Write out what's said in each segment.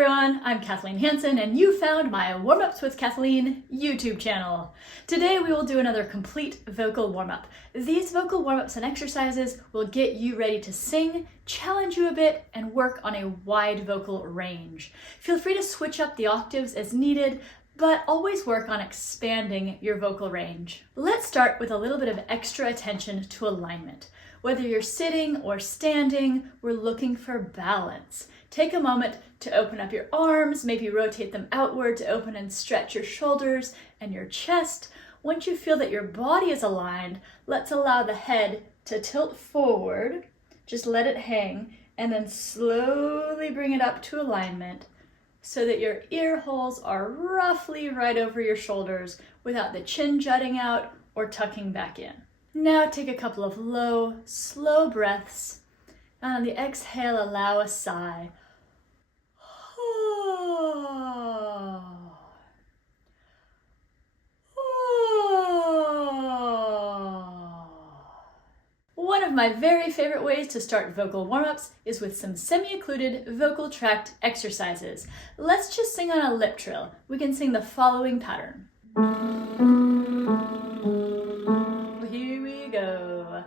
everyone, I'm Kathleen Hansen and you found my Warmups with Kathleen YouTube channel. Today we will do another complete vocal warm-up. These vocal warm-ups and exercises will get you ready to sing, challenge you a bit, and work on a wide vocal range. Feel free to switch up the octaves as needed, but always work on expanding your vocal range. Let's start with a little bit of extra attention to alignment. Whether you're sitting or standing, we're looking for balance. Take a moment to open up your arms, maybe rotate them outward to open and stretch your shoulders and your chest. Once you feel that your body is aligned, let's allow the head to tilt forward. Just let it hang and then slowly bring it up to alignment so that your ear holes are roughly right over your shoulders without the chin jutting out or tucking back in. Now take a couple of low, slow breaths, and on the exhale, allow a sigh. One of my very favorite ways to start vocal warm-ups is with some semi-occluded vocal tract exercises. Let's just sing on a lip trill. We can sing the following pattern. Here we go.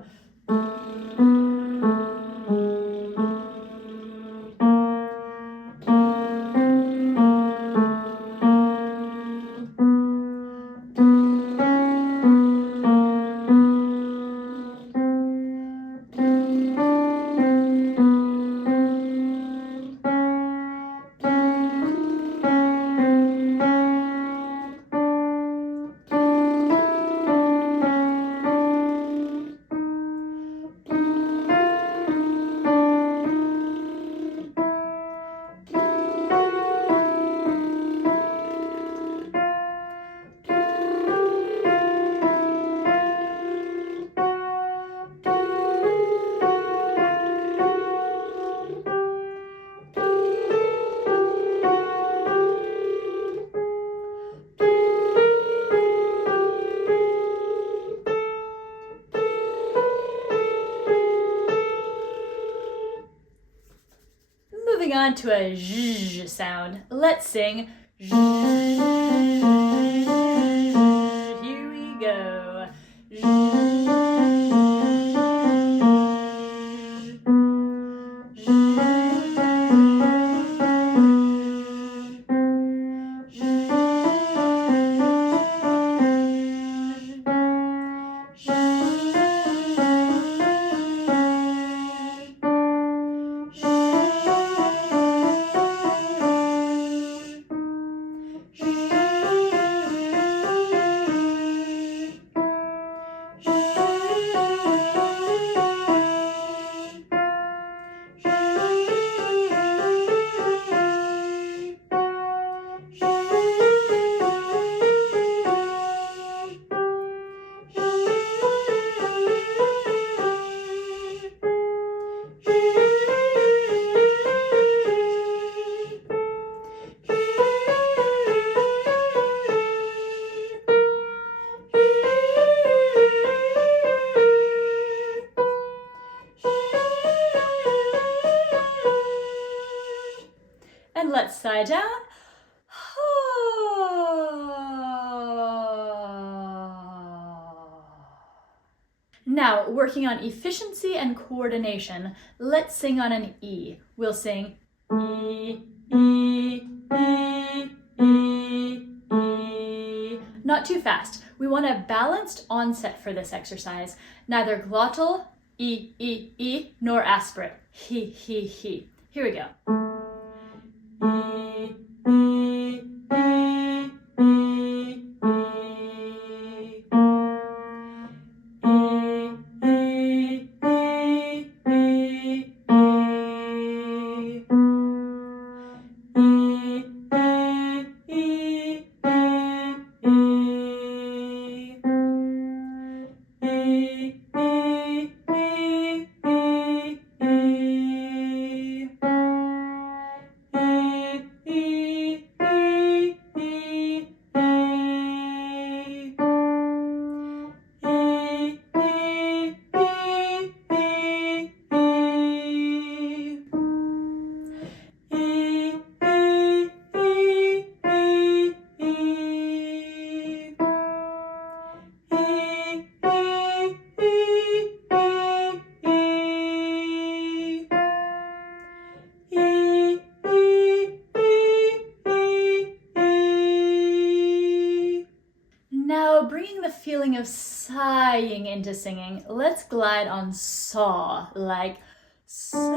Moving on to a zh sound. Let's sing zh. Here we go. And let's sigh down. Now, working on efficiency and coordination, let's sing on an E. We'll sing E, E, E, E, E. Not too fast. We want a balanced onset for this exercise. Neither glottal, E, E, E, nor aspirate, he, he, he. Here we go. E, E, E, E, E. feeling of sighing into singing, let's glide on saw, like saw.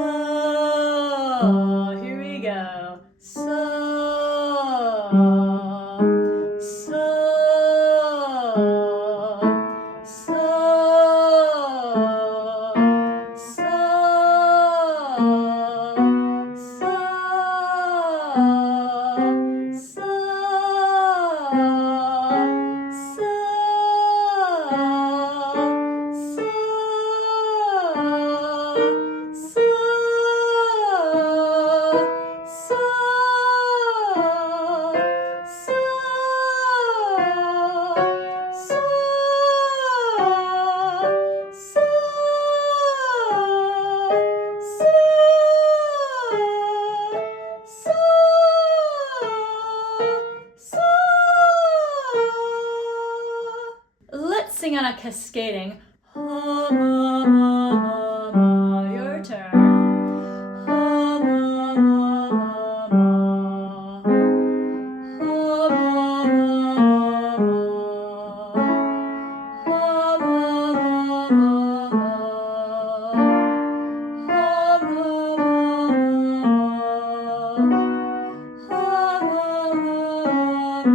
Here we go. Saw, saw, saw, saw, Let's sing on a cascading. Ha, ma, ma, ma, ma. Your turn. Ha, ma, ma, ma, ma. Ha, ma, ma, ma, ma. Ha, ma, ma, ma, ma. Ha, ma, ma, ma, ma.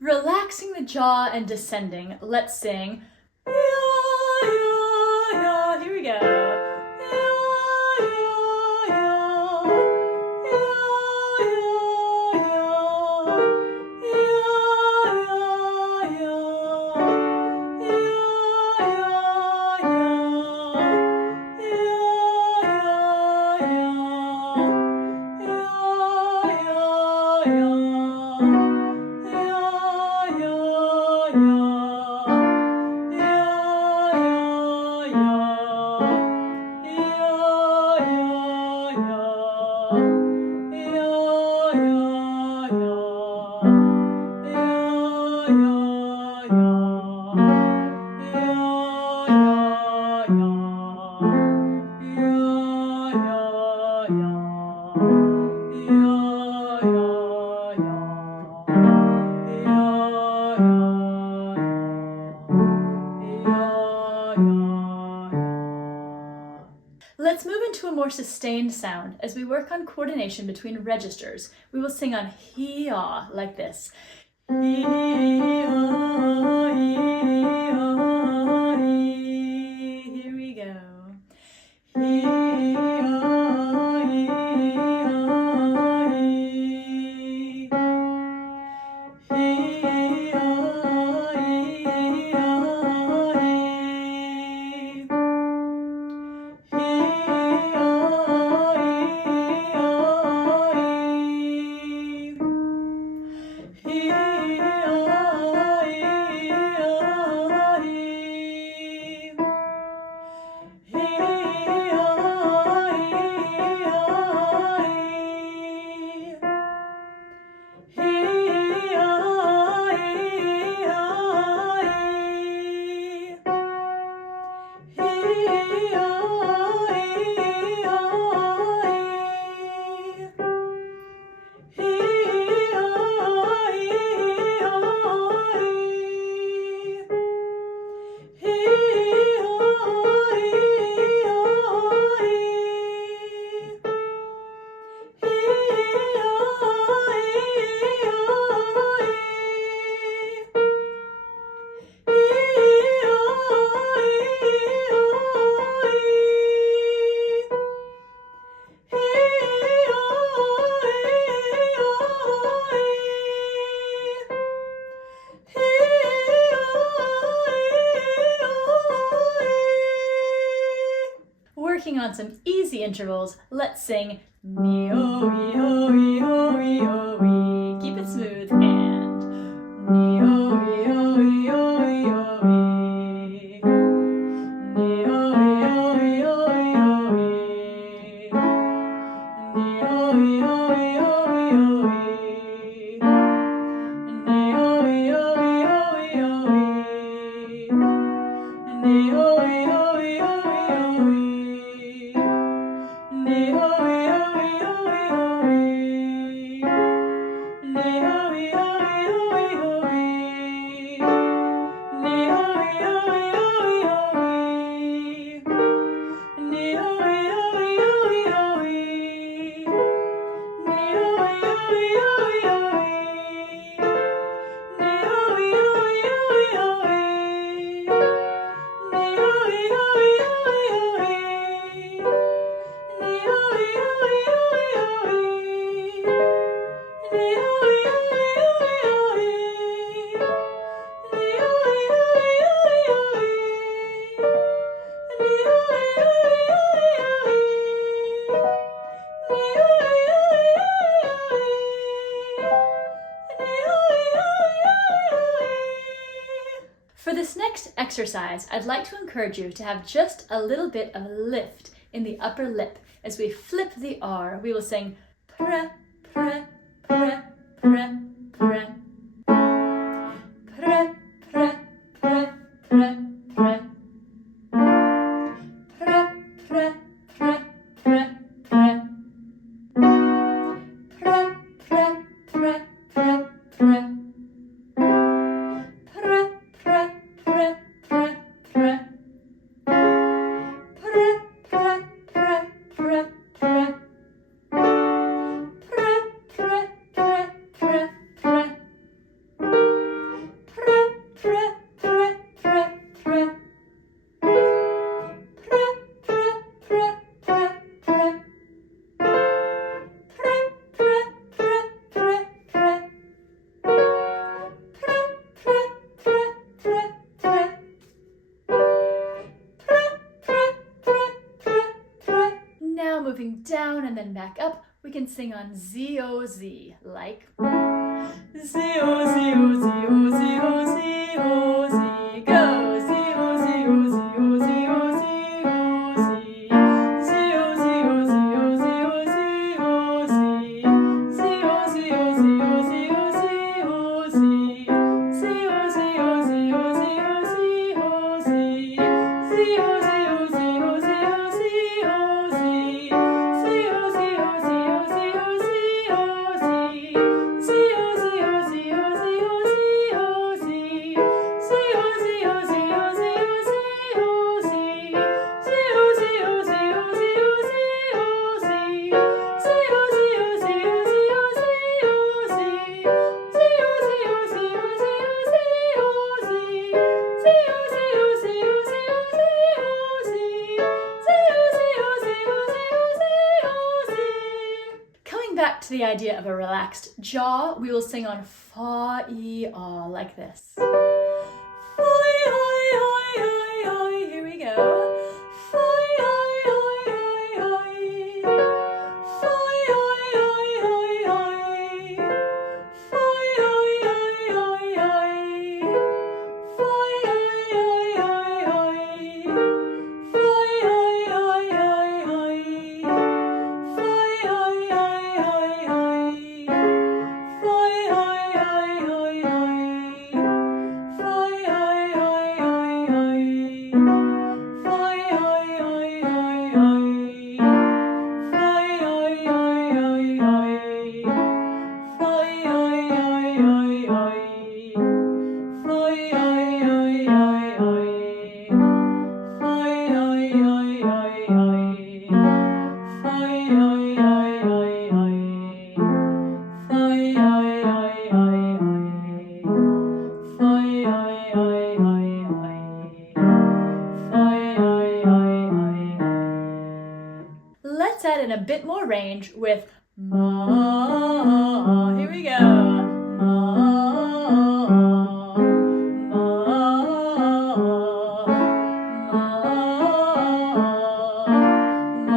Relaxing the jaw and descending, let's sing. Here we go. Let's move into a more sustained sound. As we work on coordination between registers, we will sing on hee-ah like this. Hee-ah-ee-ah-ee. Here we go. Hee-ah-ee-ah-ee. on some easy intervals, let's sing nee-oh-ee-oh-ee-oh-ee-oh-ee. Keep it smooth and nee-oh-ee-oh-ee-oh-ee-oh-ee. Nee-oh-ee-oh-ee-oh-ee-oh-ee. Nee-oh-ee-oh-ee-oh-ee-oh-ee. For this next exercise, I'd like to encourage you to have just a little bit of lift in the upper lip. As we flip the R, we will sing preh, preh, preh, preh, preh. Preh, preh, preh, preh, preh. Preh, preh, preh, preh, preh. Preh, preh, preh, preh, preh. Moving down and then back up, we can sing on Z-O-Z, like Z-O-Z-O-Z-O-Z-O-Z-O-Z, go! Z-O-Z-O-Z-O-Z-O-Z-O-Z, back to the idea of a relaxed jaw, we will sing on fah-ee-ah like this. Fah-ee-ah-ee-ah-ee, here we go. Fah-ee-ah-ee-ah-ee, fah-ee-ah-ee-ah-ee, fah-ee-ah-ee-ah-ee, fah-ee-ah-ee-ah-ee, Let's add in a bit more range with ma. Here we go. Ma, ma, ma,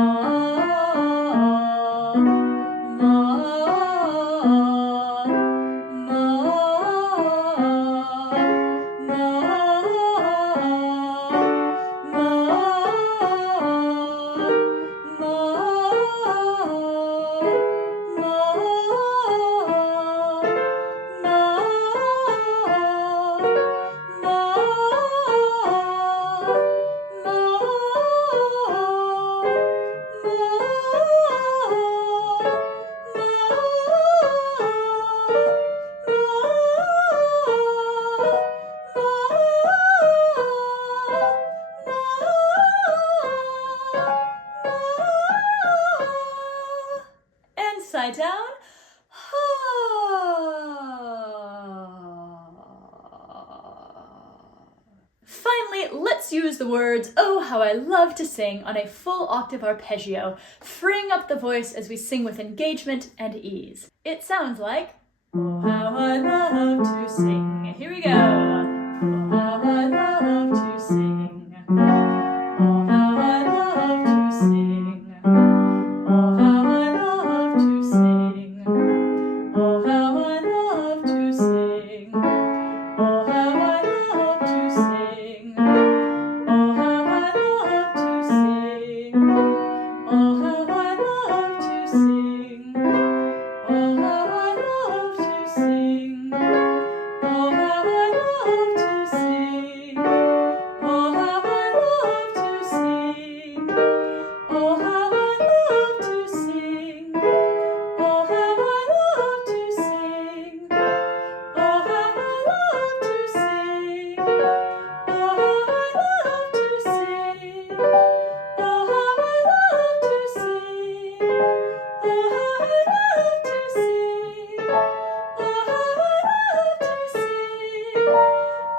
upside down. Finally, let's use the words, "Oh, how I love to sing," on a full octave arpeggio, freeing up the voice as we sing with engagement and ease. It sounds like, "Oh, how I love to sing." Here we go. Oh, how I love to sing. Oh, how I love to sing. Oh, how I love to sing. Oh, how I love to sing. Oh, how I love to sing. Oh, how I love to sing. Oh, how I love to sing. Oh, how I love to sing. Oh, how I love to sing. Oh, how I love to sing. Oh, how I love to sing. Oh, how I love to sing. Oh, how I love to sing. Oh, how I love to sing. Oh, how I love to sing. Oh, how I love to sing. Oh, how I love to sing.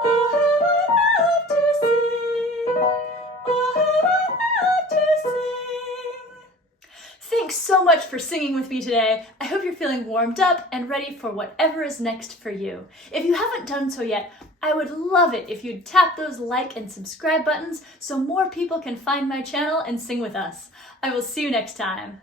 Oh, how I love to sing. Oh, how I love to sing. Thanks so much for singing with me today. I hope you're feeling warmed up and ready for whatever is next for you. If you haven't done so yet, I would love it if you'd tap those like and subscribe buttons so more people can find my channel and sing with us. I will see you next time.